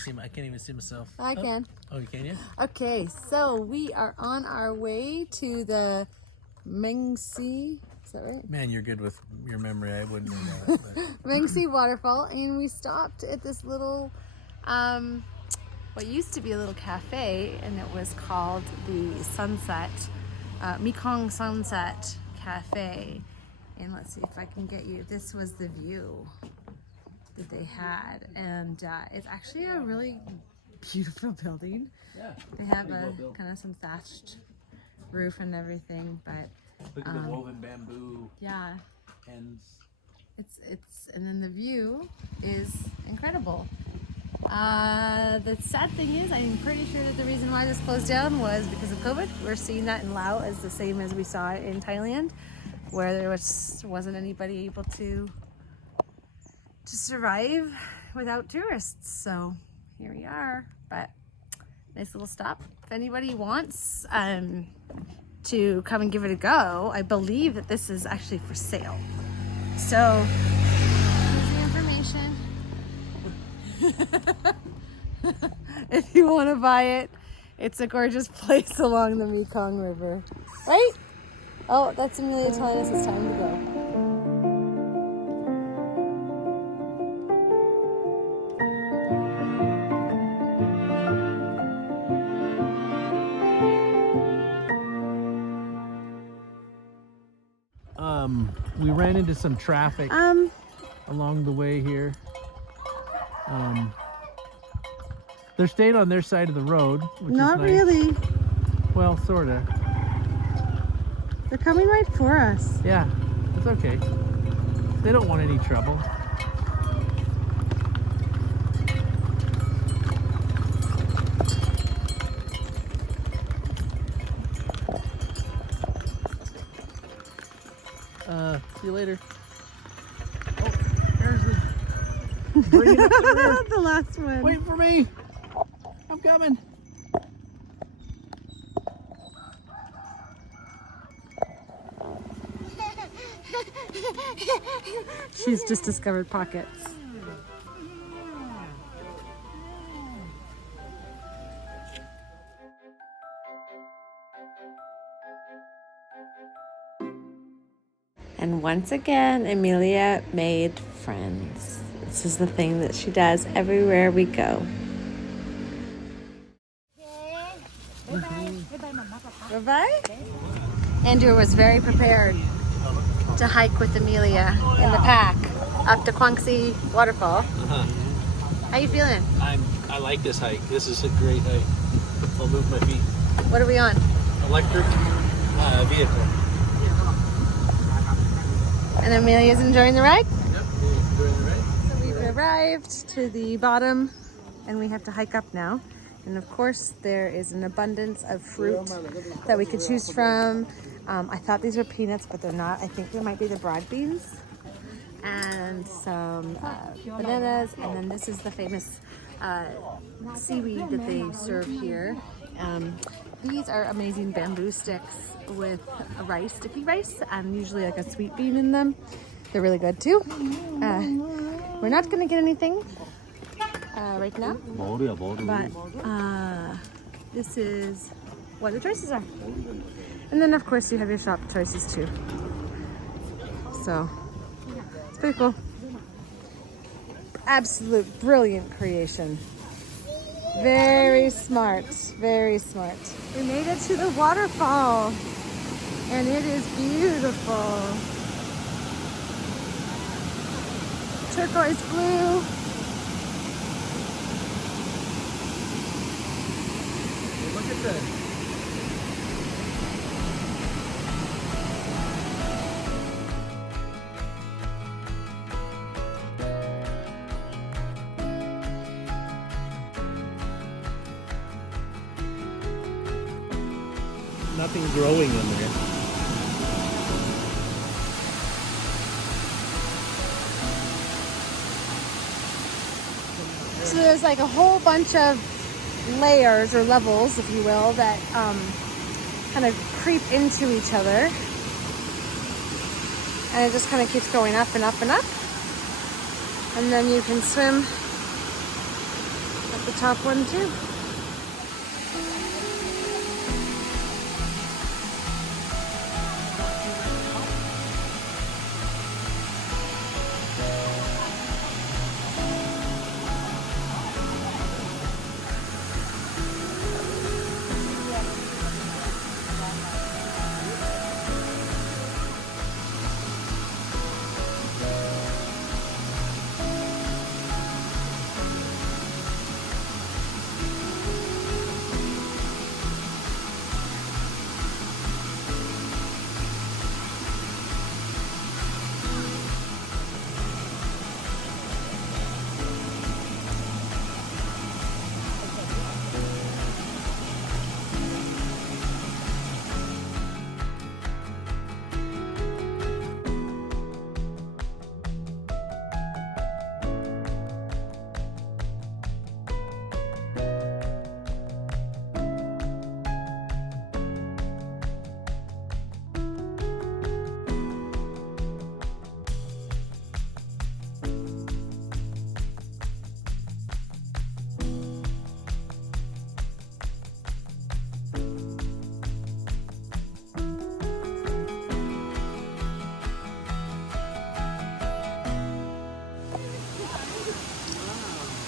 see. I can't even see myself. I can. Oh, you can, yeah? Okay, so we are on our way to the Mekong Si. Is that right? Man, you're good with your memory. I wouldn't know that. But... Mekong Si waterfall, and we stopped at this little, what used to be a little cafe, and it was called the Sunset, Mekong Sunset Cafe. And let's see if I can get you. This was the view that they had, and it's actually a really beautiful building. Yeah, they have a kind of some thatched roof and everything, but look at the woven bamboo. Yeah, ends. It's and then the view is incredible. The sad thing is, I'm pretty sure that the reason why this closed down was because of COVID. We're seeing that in Laos as the same as we saw it in Thailand, where there wasn't anybody able to survive without tourists. So here we are, but nice little stop. If anybody wants to come and give it a go, I believe that this is actually for sale. So here's the information. If you want to buy it, it's a gorgeous place along the Mekong River, right? Oh, that's Amelia telling us it's time to go. We ran into some traffic along the way here. They're staying on their side of the road, which Not is nice. really. Well, sorta. They're coming right for us. Yeah, it's okay. They don't want any trouble. See you later. Oh, there's the... Bring it up the rear. The last one. Wait for me. I'm coming. She's just discovered pockets. And once again, Amelia made friends. This is the thing that she does everywhere we go. Bye-bye. Andrew was very prepared to hike with Amelia in the pack up to Kuang Si waterfall. How you feeling? I like this hike. This is a great hike. I'll move my feet. What are we on? Electric vehicle. And Amelia's enjoying the ride? Yep, enjoying the ride. So we've arrived to the bottom and we have to hike up now. And of course there is an abundance of fruit that we could choose from. I thought these were peanuts, but they're not. I think they might be the broad beans. And some bananas. And then this is the famous seaweed that they serve here. These are amazing bamboo sticks with a rice, sticky rice, and usually like a sweet bean in them. They're really good too. We're not gonna get anything right now, but this is what the choices are. And then of course you have your shop choices too. So it's pretty cool. Absolute brilliant creation. Very smart, very smart. We made it to the waterfall and it is beautiful. Turquoise blue. Look at this. Nothing growing in there. So there's like a whole bunch of layers or levels, if you will, that kind of creep into each other. And it just kind of keeps going up and up and up. And then you can swim at the top one too.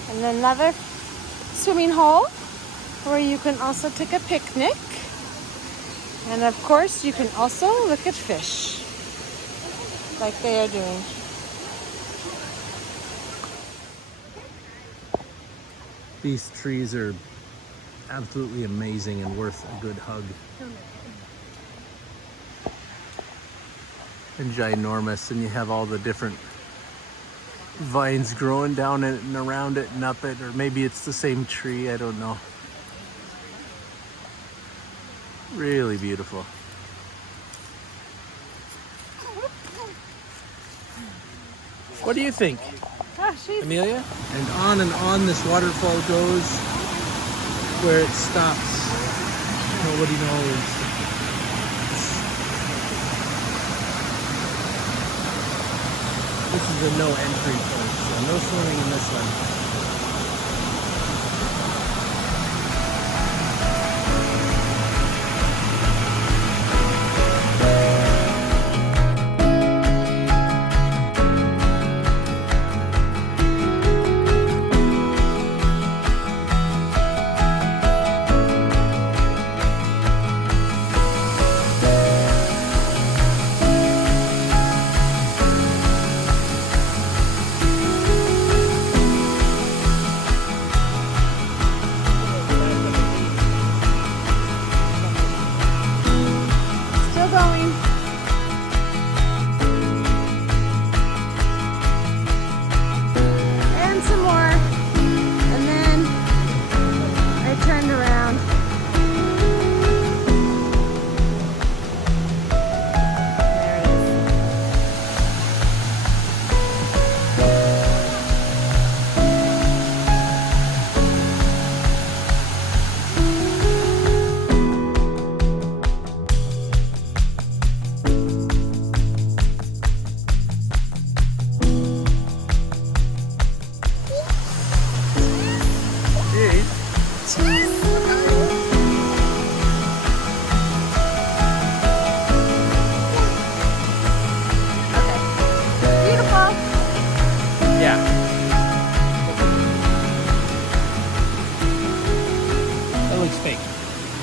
And another swimming hole where you can also take a picnic. And of course, you can also look at fish like they are doing. These trees are absolutely amazing and worth a good hug. And ginormous, and you have all the different vines growing down it and around it and up it, or maybe it's the same tree, I don't know. Really beautiful. What do you think, Amelia? And on this waterfall goes. Where it stops, nobody knows. This is a no entry point, so no swimming in this one.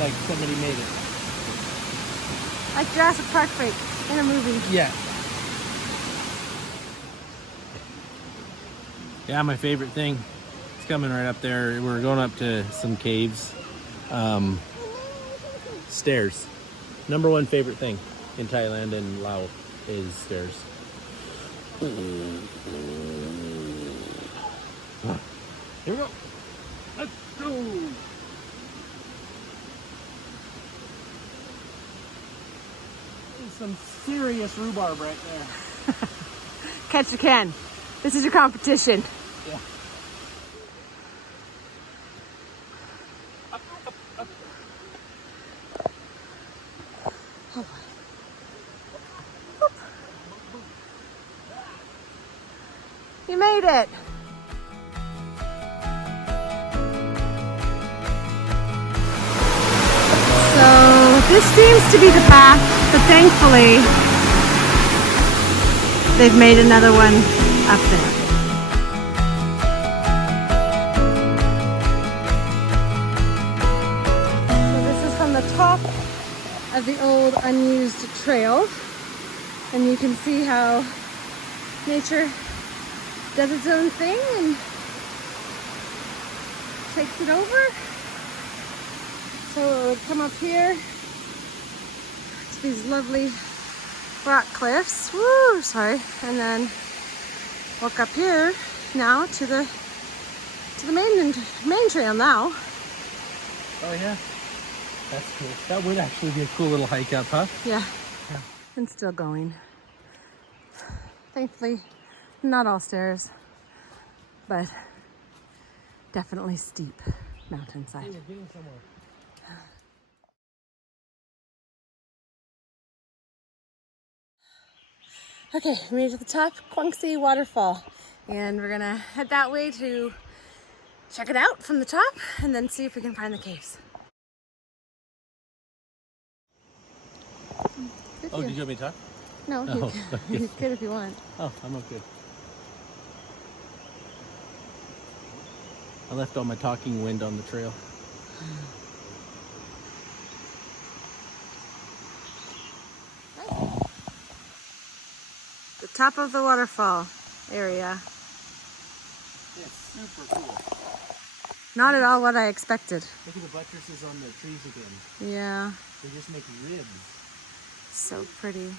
Like somebody made it. Like Jurassic Park fake in a movie. Yeah. Yeah, my favorite thing. It's coming right up there. We're going up to some caves. Stairs. Number one favorite thing in Thailand and Laos is stairs. Here we go. Let's go. Some serious rhubarb right there. Catch you can. This is your competition. Yeah. Up, up, up. Oh boy. You made it. This seems to be the path, but thankfully they've made another one up there. So this is from the top of the old unused trail, and you can see how nature does its own thing and takes it over. So it would come up here to these lovely rock cliffs. Woo, sorry. And then walk up here now to the main trail now. Oh yeah, that's cool. That would actually be a cool little hike up, huh? Yeah. And still going. Thankfully, not all stairs, but definitely steep mountainside. We're getting somewhere. Okay, we made it to the top, Kuang Si waterfall, and we're gonna head that way to check it out from the top and then see if we can find the caves. Oh, did you want me to talk? No, Oh, you could if you want. Oh, I'm okay. I left all my talking wind on the trail. The top of the waterfall area. It's super cool. Not at all what I expected. Look at the buttresses on the trees again. Yeah. They just make ribs. So pretty.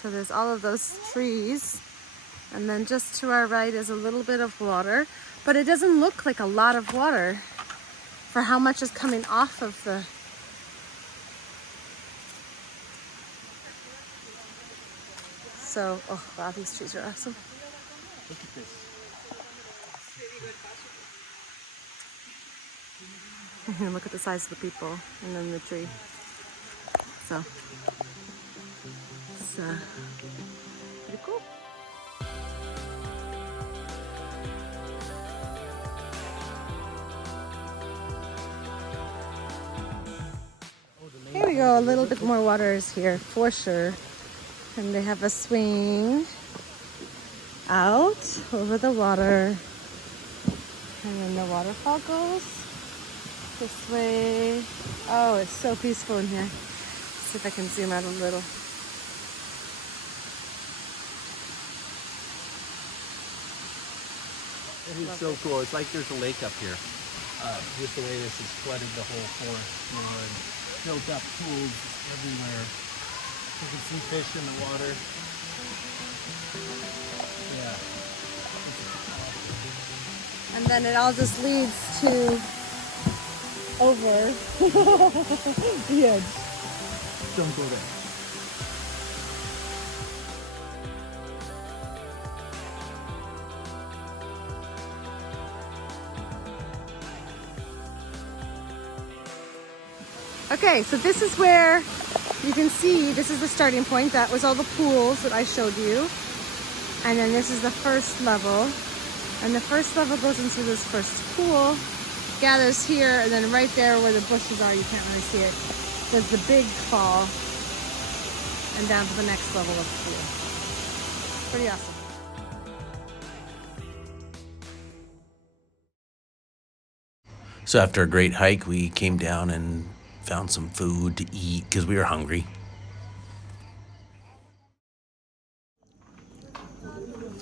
So there's all of those trees, and then just to our right is a little bit of water, but it doesn't look like a lot of water for how much is coming off of the oh wow, these trees are awesome. Look at this. And look at the size of the people and then the tree. So it's pretty cool. Here we go, a little bit more water is here for sure. And they have a swing out over the water. And then the waterfall goes this way. Oh, it's so peaceful in here. Let's see if I can zoom out a little. It is so cool. It's like there's a lake up here. Just the way this has flooded the whole forest, you know, and built up pools everywhere. You can see fish in the water. Yeah. And then it all just leads to over the edge. Don't go there. Okay, so this is where you can see, this is the starting point. That was all the pools that I showed you. And then this is the first level. And the first level goes into this first pool, gathers here, and then right there where the bushes are, you can't really see it, there's the big fall, and down to the next level of the pool. Pretty awesome. So after a great hike, we came down and found some food to eat because we were hungry.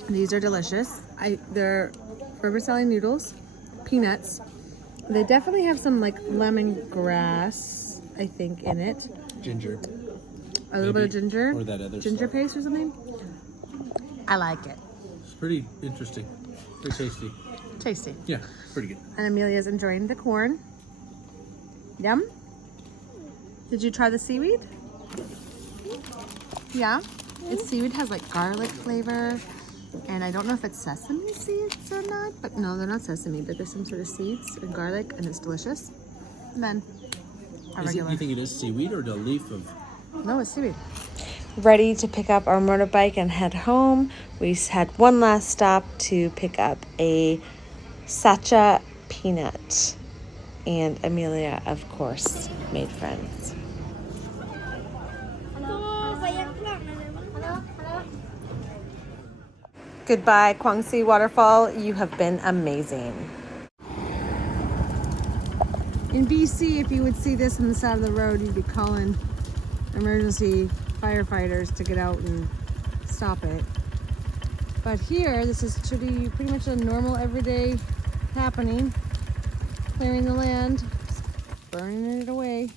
These are delicious. They're vermicelli noodles, peanuts. They definitely have some like lemongrass, I think, in it. Ginger. A little bit of ginger. Or that other ginger stuff. paste or something. I like it. It's pretty interesting. Pretty tasty. Tasty. Yeah, pretty good. And Amelia's enjoying the corn. Yum. Did you try the seaweed? Yeah. Its seaweed has like garlic flavor. And I don't know if it's sesame seeds or not, but no, they're not sesame, but there's some sort of seeds and garlic, and it's delicious. And then our regular. You think it is seaweed or the leaf of? No, it's seaweed. Ready to pick up our motorbike and head home. We had one last stop to pick up a sacha peanut. And Amelia, of course, made friends. Goodbye, Kuang Si waterfall. You have been amazing. In BC, if you would see this on the side of the road, you'd be calling emergency firefighters to get out and stop it. But here, this is pretty much a normal everyday happening. Clearing the land, burning it away.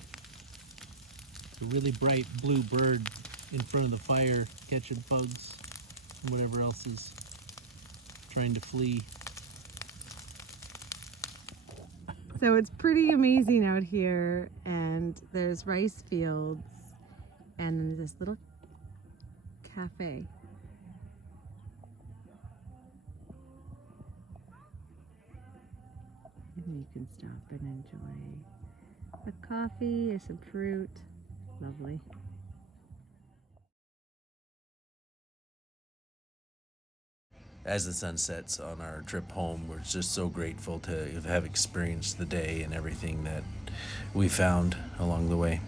A really bright blue bird in front of the fire catching bugs and whatever else is trying to flee. So it's pretty amazing out here, and there's rice fields and then this little cafe. And you can stop and enjoy a coffee or some fruit. Lovely. As the sun sets on our trip home, we're just so grateful to have experienced the day and everything that we found along the way.